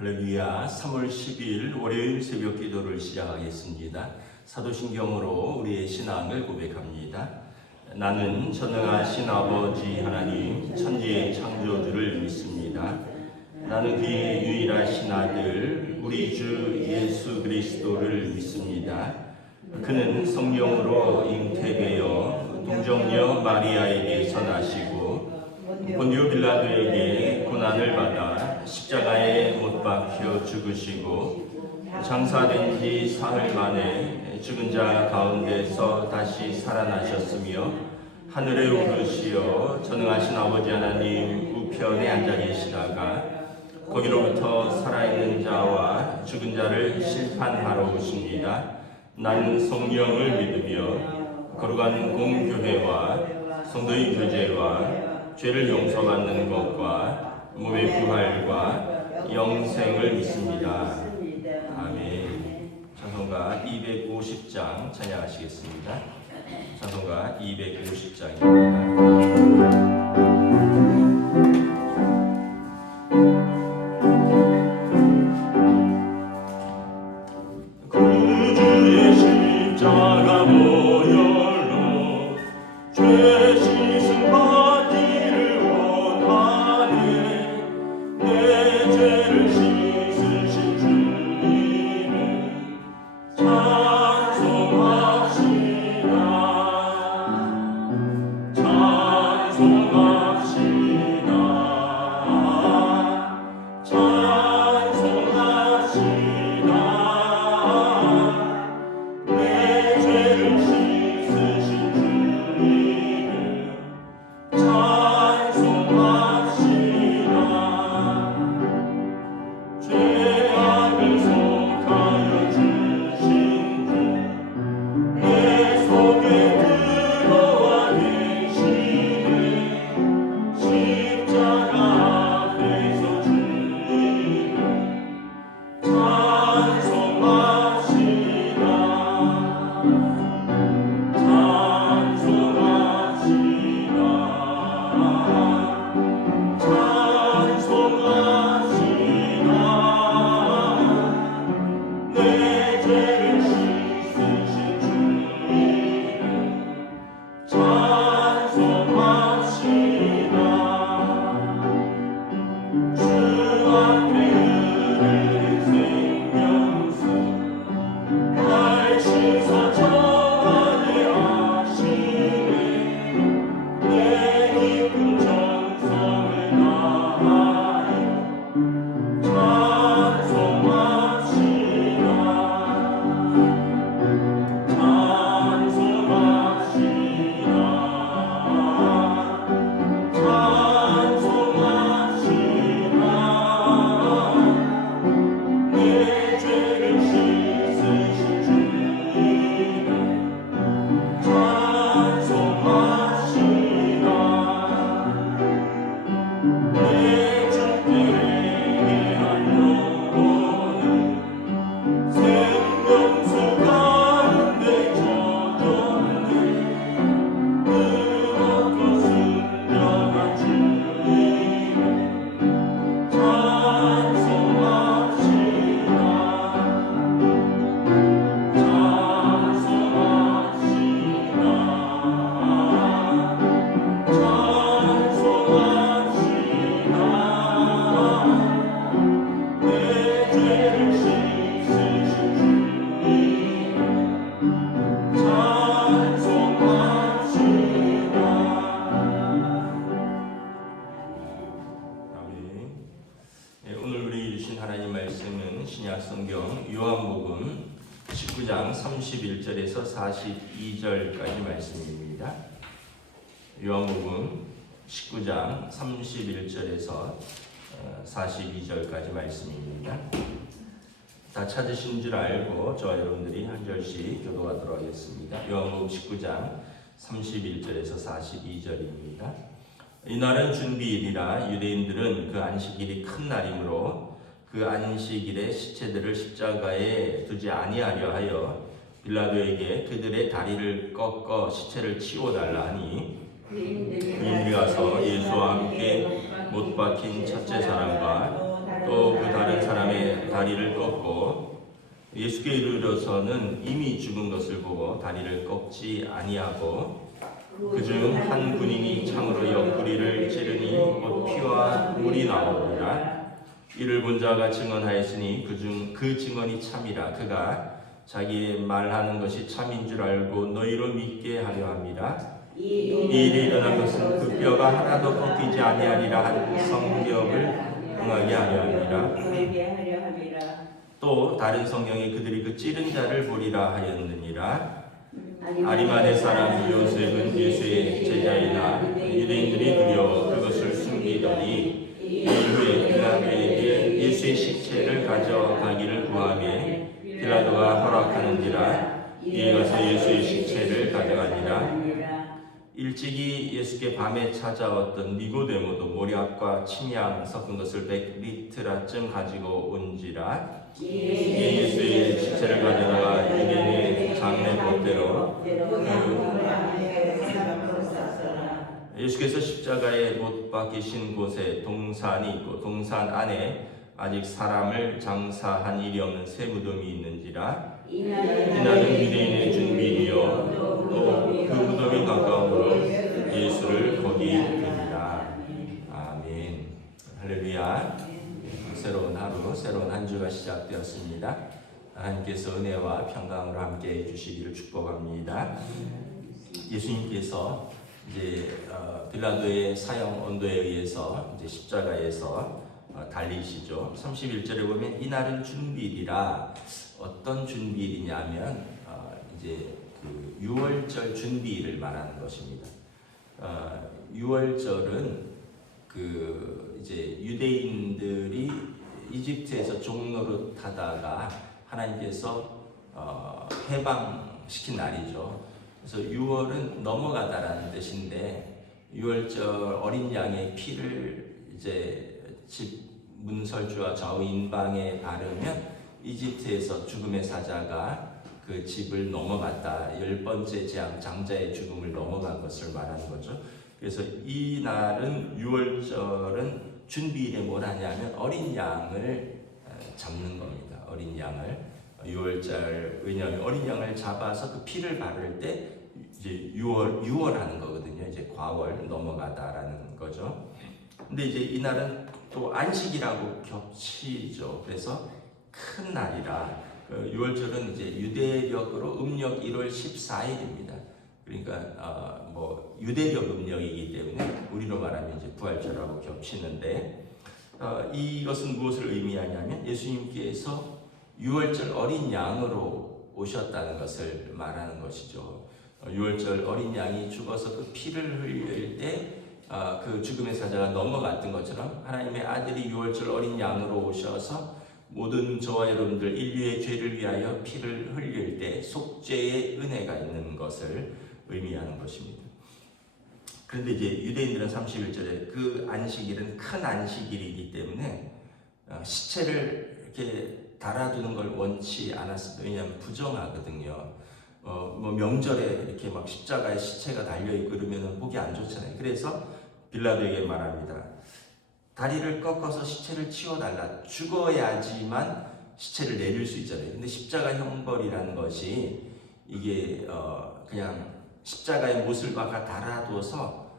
할렐루야. 3월 10일 월요일 새벽 기도를 시작하겠습니다. 사도신경으로 우리의 신앙을 고백합니다. 나는 전능하신 아버지 하나님 천지의 창조주를 믿습니다. 나는 그의 유일하신 아들 우리 주 예수 그리스도를 믿습니다. 그는 성령으로 잉태되어 동정녀 마리아에게서 나시고 본디오 빌라도에게 고난을 받아 십자가에 못 박혀 죽으시고 장사된 지 사흘 만에 죽은 자 가운데서 다시 살아나셨으며 하늘에 오르시어 전능하신 아버지 하나님 우편에 앉아 계시다가 거기로부터 살아있는 자와 죽은 자를 심판하러 오십니다. 나는 성령을 믿으며 거룩한 공교회와 성도의 교제와 죄를 용서받는 것과 몸의 부활과 영생을 믿습니다. 아멘. 찬송가 250장 찬양하시겠습니다. 찬송가 250장입니다. 신약성경 요한복음 19장 31절에서 42절까지 말씀입니다. 요한복음 19장 31절에서 42절까지 말씀입니다. 다 찾으신 줄 알고 저와 여러분들이 한 절씩 교도하도록 하겠습니다. 요한복음 19장 31절에서 42절입니다. 이날은 준비일이라 유대인들은 그 안식일이 큰 날이므로 그 안식일에 시체들을 십자가에 두지 아니하려 하여 빌라도에게 그들의 다리를 꺾어 시체를 치워달라 하니 유대인들이 가서 예수와 함께 못 박힌 첫째 사람과 또 그 다른 사람의 다리를 꺾고 예수께 이르러서는 이미 죽은 것을 보고 다리를 꺾지 아니하고 그중 한 군인이 창으로 옆구리를 찌르니 곧 피와 물이 나오니라. 이를 본 자가 증언하였으니 그 증언이 참이라. 그가 자기의 말하는 것이 참인 줄 알고 너희로 믿게 하려 함이라. 이 일이 일어난 것은 그 뼈가 하나도 꺾이지 아니하리라 한 성경을 응하게 하려 함이라. 또 다른 성경에 그들이 그 찌른 자를 보리라 하였느니라. 아리마대 사람 요셉은 예수의 제자이나 유대인들이 두려워 그것을 숨기더니 이후에 빌라도에게 예수의 식체를 가져가기를 구하며 빌라도가 허락하는지라. 이에 가서 예수의 식체를 가져가니라. 일찍이 예수께 밤에 찾아왔던 니고데모도 모략과 침향 섞은 것을 100리트라쯤 가지고 온지라. 이에 예수의 식체를 가져다가 유대인의 장례 법대로 예수께서 십자가에 못 박히신 곳에 동산이 있고 동산 안에 아직 사람을 장사한 일이 없는 새 무덤이 있는지라. 이날은 유대인의 준비이요 또 그 무덤이 가까우므로 예수를 거기 두니라. 아멘. 할렐루야. 새로운 하루, 새로운 한 주가 시작되었습니다. 하나님께서 은혜와 평강으로 함께 해주시기를 축복합니다. 예수님께서 이제 빌라도의 사형 언도에 의해서 이제 십자가에서 달리시죠. 31절에 보면 이날은 준비일이라. 어떤 준비일이냐면 이제 그 유월절 준비일을 말하는 것입니다. 유월절은 그 이제 유대인들이 이집트에서 종노릇하다가 하나님께서 해방시킨 날이죠. 그래서 유월은 넘어가다라는 뜻인데 유월절 어린 양의 피를 이제 집 문설주와 좌우 인방에 바르면 이집트에서 죽음의 사자가 그 집을 넘어갔다. 10번째 재앙 장자의 죽음을 넘어간 것을 말하는 거죠. 그래서 이 날은 유월절은 준비일에 뭘 하냐면 어린 양을 잡는 겁니다. 어린 양을 유월절, 왜냐하면 어린 양을 잡아서 그 피를 바를 때 이제 유월하는 거거든요. 이제 과월 넘어가다라는 거죠. 근데 이제 이날은 또 안식이라고 겹치죠. 그래서 큰 날이라 유월절은 이제 유대력으로 음력 1월 14일입니다. 그러니까 뭐 유대력 음력이기 때문에 우리로 말하면 이제 부활절하고 겹치는데 이것은 무엇을 의미하냐면 예수님께서 유월절 어린 양으로 오셨다는 것을 말하는 것이죠. 유월절 어린 양이 죽어서 그 피를 흘릴 때 그 죽음의 사자가 넘어갔던 것처럼 하나님의 아들이 유월절 어린 양으로 오셔서 모든 저와 여러분들 인류의 죄를 위하여 피를 흘릴 때 속죄의 은혜가 있는 것을 의미하는 것입니다. 그런데 이제 유대인들은 31절에 그 안식일은 큰 안식일이기 때문에 시체를 이렇게 달아두는 걸 원치 않았습니다. 왜냐하면 부정하거든요. 뭐 명절에 이렇게 막 십자가에 시체가 달려있고 그러면 보기 안 좋잖아요. 그래서 빌라도에게 말합니다. 다리를 꺾어서 시체를 치워달라. 죽어야지만 시체를 내릴 수 있잖아요. 근데 십자가 형벌이라는 것이 이게 그냥 십자가에 못을 박아 달아둬서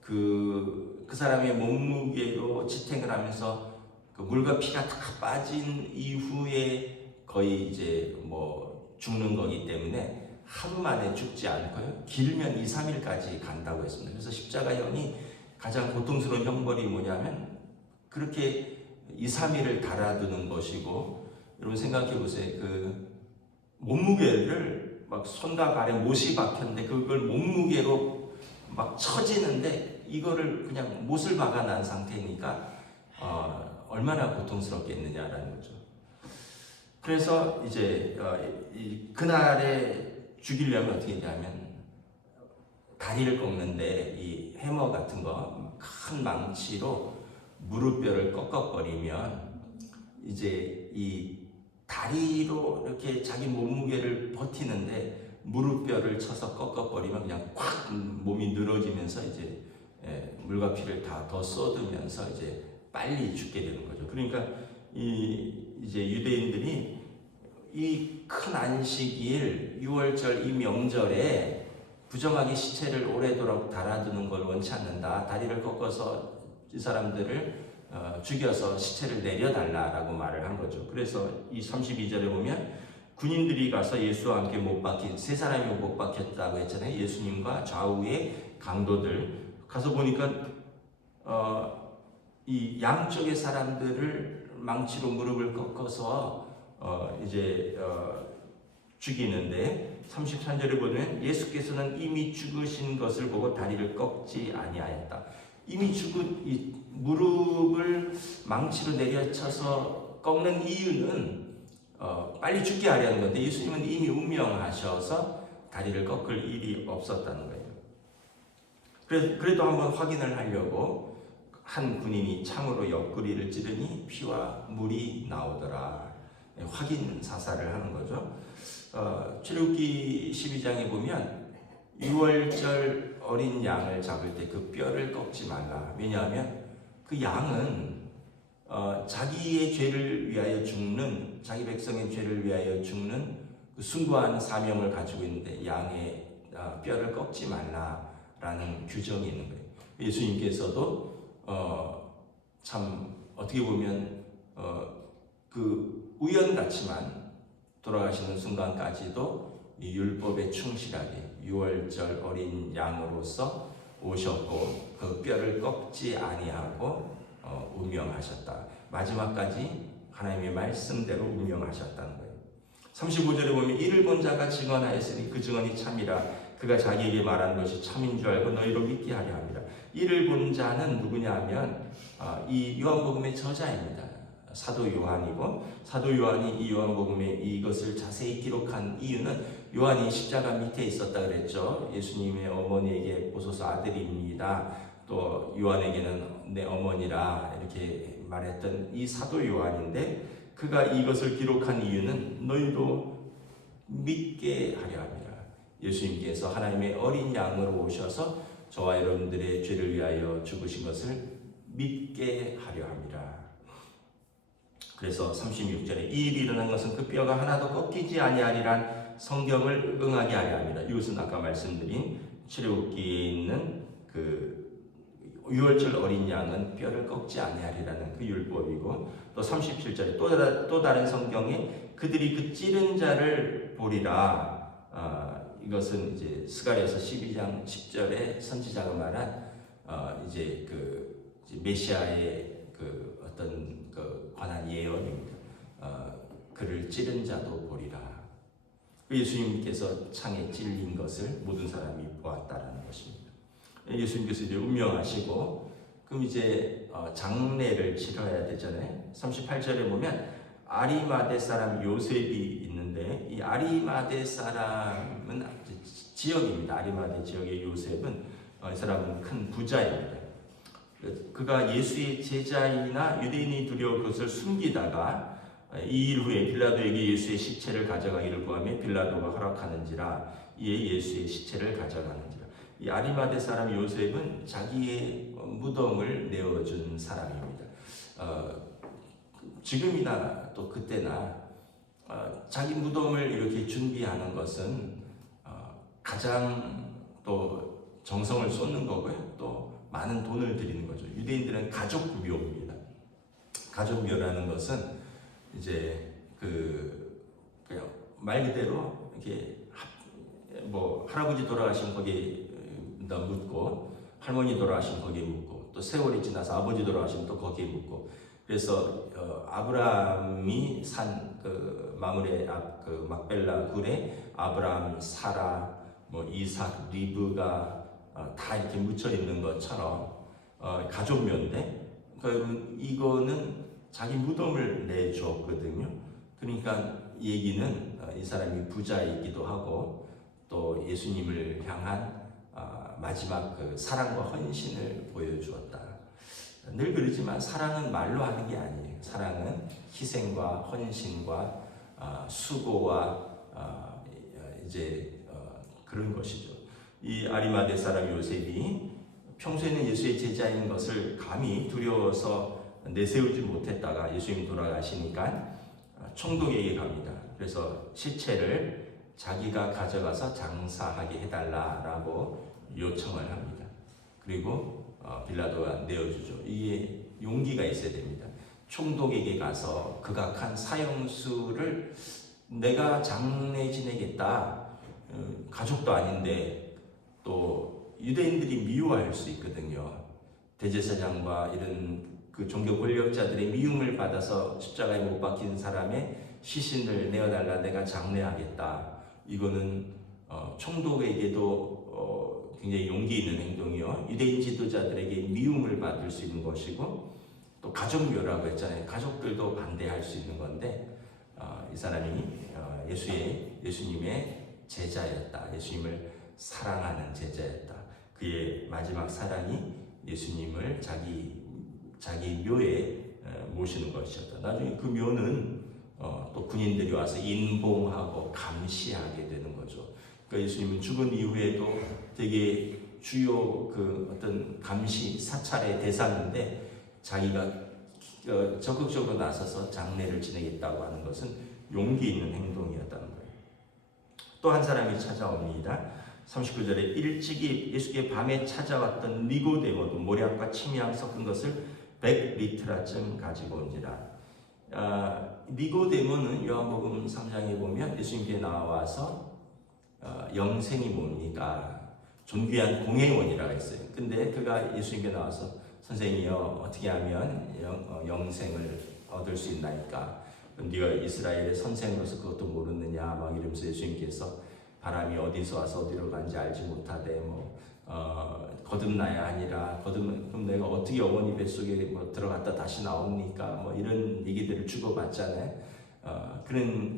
그 사람의 몸무게로 지탱을 하면서 그 물과 피가 다 빠진 이후에 거의 이제 뭐 죽는 거기 때문에 하루 만에 죽지 않고요. 길면 2, 3일까지 간다고 했습니다. 그래서 십자가형이 가장 고통스러운 형벌이 뭐냐면 그렇게 2, 3일을 달아두는 것이고, 여러분 생각해 보세요. 그 몸무게를 막 손과 발에 못이 박혔는데 그걸 몸무게로 막 쳐지는데 이거를 그냥 못을 박아 난 상태니까 얼마나 고통스럽겠느냐라는 거죠. 그래서 이제 그날에 죽이려면 어떻게 하냐면 다리를 꺾는데 이 해머 같은 거 큰 망치로 무릎뼈를 꺾어버리면 이제 이 다리로 이렇게 자기 몸무게를 버티는데 무릎뼈를 쳐서 꺾어버리면 그냥 콱 몸이 늘어지면서 이제 물과 피를 다 더 쏟으면서 이제 빨리 죽게 되는 거죠. 그러니까 이제 유대인 이 큰 안식일 6월절 이 명절에 부정하게 시체를 오래도록 달아두는 걸 원치 않는다. 다리를 꺾어서 이 사람들을 죽여서 시체를 내려달라라고 말을 한 거죠. 그래서 이 32절에 보면 군인들이 가서 예수와 함께 못 박힌 세 사람이 못 박혔다고 했잖아요. 예수님과 좌우의 강도들 가서 보니까 이 양쪽의 사람들을 망치로 무릎을 꺾어서 죽이는데 33절에 보면 예수께서는 이미 죽으신 것을 보고 다리를 꺾지 아니하였다. 이미 죽은 이 무릎을 망치로 내려쳐서 꺾는 이유는 빨리 죽게 하려는 건데 예수님은 이미 운명하셔서 다리를 꺾을 일이 없었다는 거예요. 그래도 한번 확인을 하려고 한 군인이 창으로 옆구리를 찌르니 피와 물이 나오더라. 확인 사살을 하는 거죠. 출애굽기 12장에 보면 6월절 어린 양을 잡을 때 그 뼈를 꺾지 말라. 왜냐하면 그 양은 자기의 죄를 위하여 죽는, 자기 백성의 죄를 위하여 죽는 그 숭고한 사명을 가지고 있는데 양의 뼈를 꺾지 말라라는 규정이 있는 거예요. 예수님께서도 참 어떻게 보면 그 우연같지만 돌아가시는 순간까지도 이 율법에 충실하게 6월절 어린 양으로서 오셨고 그 뼈를 꺾지 아니하고 운명하셨다. 마지막까지 하나님의 말씀대로 운명하셨다는 거예요. 35절에 보면 이를 본 자가 증언하였으니 그 증언이 참이라. 그가 자기에게 말한 것이 참인 줄 알고 너희로 믿게 하려 합니다. 이를 본 자는 누구냐 하면 이 요한복음의 저자입니다. 사도 요한이고, 사도 요한이 이 요한복음에 이것을 자세히 기록한 이유는 요한이 십자가 밑에 있었다 그랬죠. 예수님의 어머니에게 보소서 아들입니다. 또 요한에게는 내 어머니라 이렇게 말했던 이 사도 요한인데, 그가 이것을 기록한 이유는 너희도 믿게 하려 합니다. 예수님께서 하나님의 어린 양으로 오셔서 저와 여러분들의 죄를 위하여 죽으신 것을 믿게 하려 합니다. 그래서 36절에 이 일이 일어난 것은 그 뼈가 하나도 꺾이지 아니하리란 성경을 응하게 하려 합니다. 이것은 아까 말씀드린 출애굽기에 있는 그 6월절 어린 양은 뼈를 꺾지 아니하리라는 그 율법이고, 또 37절에 또 다른 성경에 그들이 그 찌른 자를 보리라. 이것은 이제 스가랴서 12장 10절에 선지자가 말한 이제 메시아의 그 어떤 그 관한 예언입니다. 그를 찌른 자도 보리라. 예수님께서 창에 찔린 것을 모든 사람이 보았다라는 것입니다. 예수님께서 이제 운명하시고, 그럼 이제 장례를 치러야 되잖아요. 38절에 보면 아리마대 사람 요셉이 있는데, 이 아리마대 사람은 지역입니다. 아리마대 지역의 요셉은 이 사람은 큰 부자입니다. 그가 예수의 제자이나 유대인이 두려워 그것을 숨기다가 이 일 후에 빌라도에게 예수의 시체를 가져가기를 구하며 빌라도가 허락하는지라 이에 예수의 시체를 가져가는지라. 이 아리마대 사람 요셉은 자기의 무덤을 내어준 사람입니다. 지금이나 또 그때나 자기 무덤을 이렇게 준비하는 것은 가장 또 정성을 쏟는 거고요. 또 많은 돈을 들이는 거죠. 유대인들은 가족묘입니다. 가족묘라는 것은 이제 그냥 말 그대로 이렇게 뭐 할아버지 돌아가시면 거기에 묻고, 할머니 돌아가시면 거기에 묻고, 또 세월이 지나서 아버지 돌아가시면 또 거기에 묻고. 그래서 아브라함이 산 그 마므레 앞 그 막벨라 굴에 아브라함, 사라, 뭐 이삭, 리브가 다 이렇게 묻혀 있는 것처럼 가족묘인데, 그러니까 이거는 자기 무덤을 내줬거든요. 그러니까 얘기는 이 사람이 부자이기도 하고 또 예수님을 향한 마지막 그 사랑과 헌신을 보여주었다. 늘 그러지만 사랑은 말로 하는 게 아니에요. 사랑은 희생과 헌신과 수고와 그런 것이죠. 이 아리마대 사람 요셉이 평소에는 예수의 제자인 것을 감히 두려워서 내세우지 못했다가 예수님이 돌아가시니까 총독에게 갑니다. 그래서 시체를 자기가 가져가서 장사하게 해달라라고 요청을 합니다. 그리고 빌라도가 내어주죠. 이게 용기가 있어야 됩니다. 총독에게 가서 극악한 사형수를 내가 장례 지내겠다. 가족도 아닌데 또 유대인들이 미워할 수 있거든요. 대제사장과 이런 그 종교 권력자들의 미움을 받아서 십자가에 못 박힌 사람의 시신을 내어달라, 내가 장례하겠다. 이거는 총독에게도 굉장히 용기 있는 행동이요. 유대인 지도자들에게 미움을 받을 수 있는 것이고, 또 가족묘라고 했잖아요. 가족들도 반대할 수 있는 건데, 이 사람이 예수님의 제자였다. 예수님을 사랑하는 제자였다. 그의 마지막 사랑이 예수님을 자기 묘에 모시는 것이었다. 나중에 그 묘는 또 군인들이 와서 인봉하고 감시하게 되는 거죠. 그러니까 예수님은 죽은 이후에도 되게 주요 그 어떤 감시 사찰의 대상인데, 자기가 적극적으로 나서서 장례를 지내겠다고 하는 것은 용기 있는 행동이었다는 거예요. 또 한 사람이 찾아옵니다. 39절에 일찍이 예수께 밤에 찾아왔던 니고데모도 모략과 침향 섞은 것을 100리트라쯤 가지고 온지라. 니고데모는 요한복음 3장에 보면 예수님께 나와서 영생이 뭡니까? 존귀한 공회원이라고 했어요. 근데 그가 예수님께 나와서 선생님이여, 어떻게 하면 영생을 얻을 수 있나이까? 네가 이스라엘의 선생으로서 그것도 모르느냐? 막 이러면서 예수님께서 바람이 어디서 와서 어디로 간지 알지 못하되 거듭나야 하니라. 그럼 내가 어떻게 어머니 뱃속에 들어갔다 다시 나옵니까? 이런 얘기들을 주고받잖아요.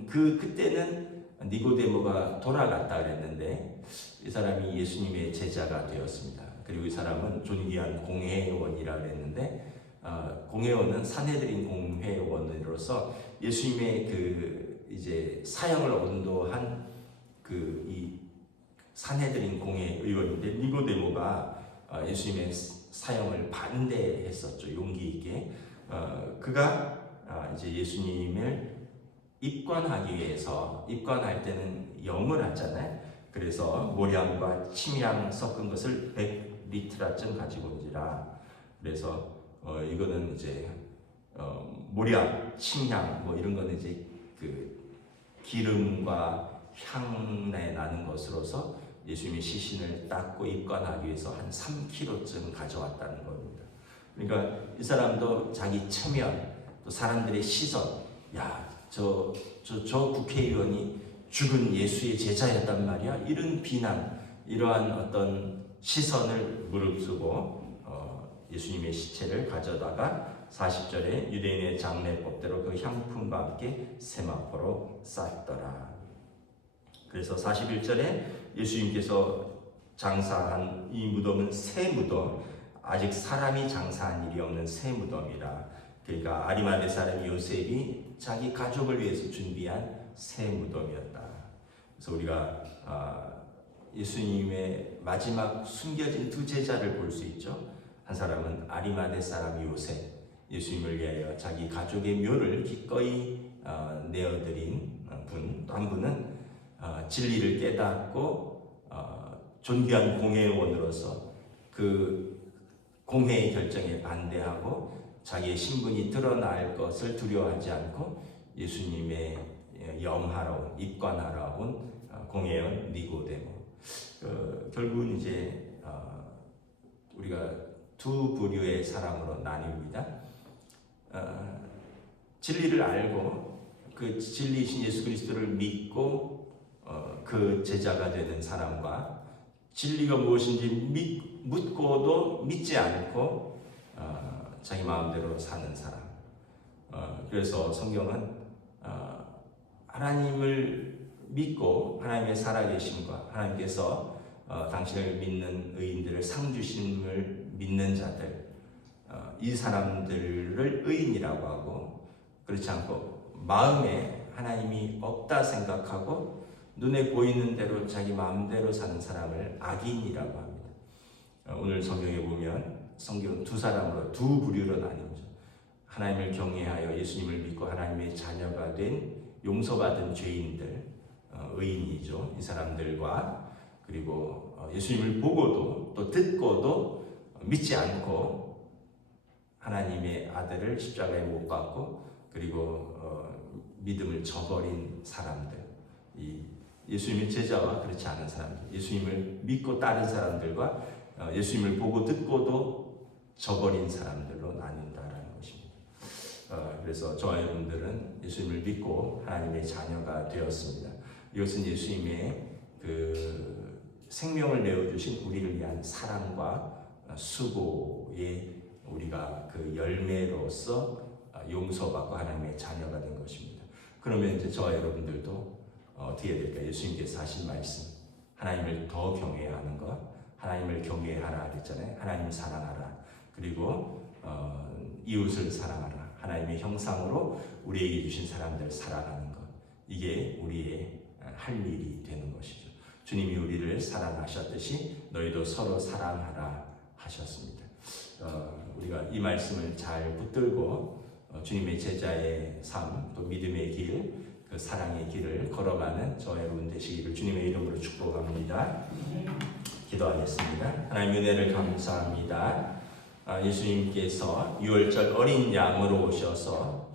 그때는 니고데모가 돌아갔다 그랬는데, 이 사람이 예수님의 제자가 되었습니다. 그리고 이 사람은 존귀한 공회원이라 그랬는데, 공회원은 산헤드린 공회원으로서 예수님의 이제 사형을 언도한 이 산헤드린 공회의원인데, 니고데모가 예수님의 사형을 반대했었죠. 용기 있게. 그가 이제 예수님을 입관하기 위해서, 입관할 때는 영을 하잖아요. 그래서 모량과 침향 섞은 것을 100리트라쯤 가지고 온지라. 그래서 이거는 이제 모략, 침향 이런 거는 이제 그 기름과 향내 나는 것으로서 예수님의 시신을 닦고 입관하기 위해서 한 3kg쯤 가져왔다는 겁니다. 그러니까 이 사람도 자기 체면, 또 사람들의 시선, 저 국회의원이 죽은 예수의 제자였단 말이야. 이런 비난, 이러한 어떤 시선을 무릅쓰고 예수님의 시체를 가져다가 40절에 유대인의 장례법대로 그 향품과 함께 세마포로 쌌더라. 그래서 41절에 예수님께서 장사한 이 무덤은 새 무덤, 아직 사람이 장사한 일이 없는 새 무덤이라. 그러니까 아리마대 사람 요셉이 자기 가족을 위해서 준비한 새 무덤이었다. 그래서 우리가 예수님의 마지막 숨겨진 두 제자를 볼 수 있죠. 한 사람은 아리마대 사람 요셉, 예수님을 위하여 자기 가족의 묘를 기꺼이 내어드린 분. 또 한 분은 진리를 깨닫고 존귀한 공회원으로서 그 공회의 결정에 반대하고 자기의 신분이 드러날 것을 두려워하지 않고 예수님의 영하러 온, 입관하러 온 공회원 니고데모. 결국은 이제 우리가 두 부류의 사람으로 나뉩니다. 진리를 알고 그 진리이신 예수 그리스도를 믿고 그 제자가 되는 사람과, 진리가 무엇인지 묻고도 믿지 않고 자기 마음대로 사는 사람. 그래서 성경은 하나님을 믿고 하나님의 살아계심과 하나님께서 당신을 믿는 의인들을 상 주심을 믿는 자들, 이 사람들을 의인이라고 하고, 그렇지 않고 마음에 하나님이 없다 생각하고 눈에 보이는 대로 자기 마음대로 사는 사람을 악인이라고 합니다. 오늘 성경에 보면 성경은 두 사람으로, 두 부류로 나뉘죠. 하나님을 경외하여 예수님을 믿고 하나님의 자녀가 자녀가 된 용서받은 죄인들, 의인이죠. 이 사람들과 그리고 예수님을 보고도 또 듣고도 믿지 않고 하나님의 아들을 십자가에 못 박고 그리고 믿음을 저버린 사람들, 이 예수님의 제자와 그렇지 않은 사람들, 예수님을 믿고 따른 사람들과 예수님을 보고 듣고도 저버린 사람들로 나뉜다라는 것입니다. 그래서 저와 여러분들은 예수님을 믿고 하나님의 자녀가 되었습니다. 이것은 예수님의 그 생명을 내어주신 우리를 위한 사랑과 수고의 우리가 그 열매로서 용서받고 하나님의 자녀가 된 것입니다. 그러면 이제 저와 여러분들도 어떻게 해야 될까요? 예수님께서 하신 말씀, 하나님을 더 경외해야 하는 것, 하나님을 경외하라 그랬잖아요. 하나님 사랑하라. 그리고 이웃을 사랑하라. 하나님의 형상으로 우리에게 주신 사람들 사랑하는 것. 이게 우리의 할 일이 되는 것이죠. 주님이 우리를 사랑하셨듯이 너희도 서로 사랑하라 하셨습니다. 우리가 이 말씀을 잘 붙들고 주님의 제자의 삶, 또 믿음의 길, 그 사랑의 길을 걸어가는 저와 여러분 되시기를 주님의 이름으로 축복합니다. 기도하겠습니다. 하나님 은혜를 감사합니다. 예수님께서 유월절 어린 양으로 오셔서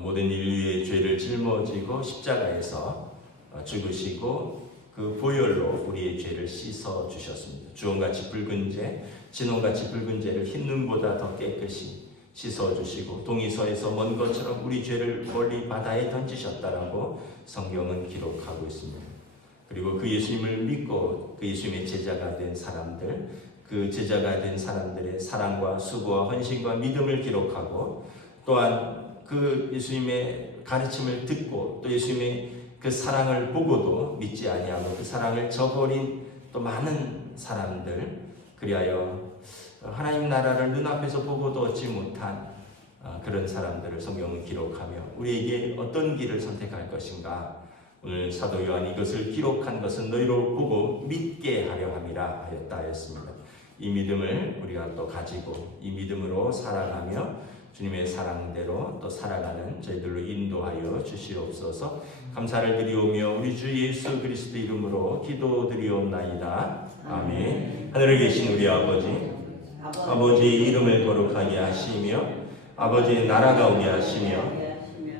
모든 인류의 죄를 짊어지고 십자가에서 죽으시고 그 보혈로 우리의 죄를 씻어 주셨습니다. 주홍같이 붉은 죄, 진홍같이 붉은 죄를 흰 눈보다 더 깨끗이 씻어 주시고 동이서에서 먼 것처럼 우리 죄를 멀리 바다에 던지셨다라고 성경은 기록하고 있습니다. 그리고 그 예수님을 믿고 그 예수님의 제자가 된 사람들, 그 제자가 된 사람들의 사랑과 수고와 헌신과 믿음을 기록하고 또한 그 예수님의 가르침을 듣고 또 예수님의 그 사랑을 보고도 믿지 아니하고 그 사랑을 저버린 또 많은 사람들, 그리하여 하나님 나라를 눈앞에서 보고도 얻지 못한 그런 사람들을 성경은 기록하며 우리에게 어떤 길을 선택할 것인가. 오늘 사도 요한이 이것을 기록한 것은 너희로 보고 믿게 하려 함이라 하였다 하였습니다. 이 믿음을 우리가 또 가지고 이 믿음으로 살아가며 주님의 사랑대로 또 살아가는 저희들로 인도하여 주시옵소서. 감사를 드리오며 우리 주 예수 그리스도 이름으로 기도드리옵나이다. 아멘. 하늘에 계신 우리 아버지의 이름을 거룩하게 하시며 아버지의 나라가 오게 하시며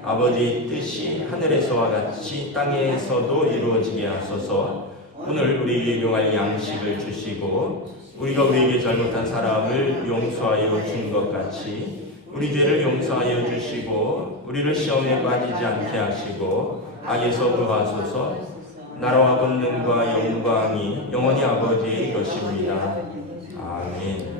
아버지의 뜻이 하늘에서와 같이 땅에서도 이루어지게 하소서. 오늘 우리에게 용할 양식을 주시고 우리가 우리에게 잘못한 사람을 용서하여 준 것 같이 우리 죄를 용서하여 주시고 우리를 시험에 빠지지 않게 하시고 악에서 구하소서. 나라와 권능과 영광이 영원히 아버지의 것입니다. 아멘.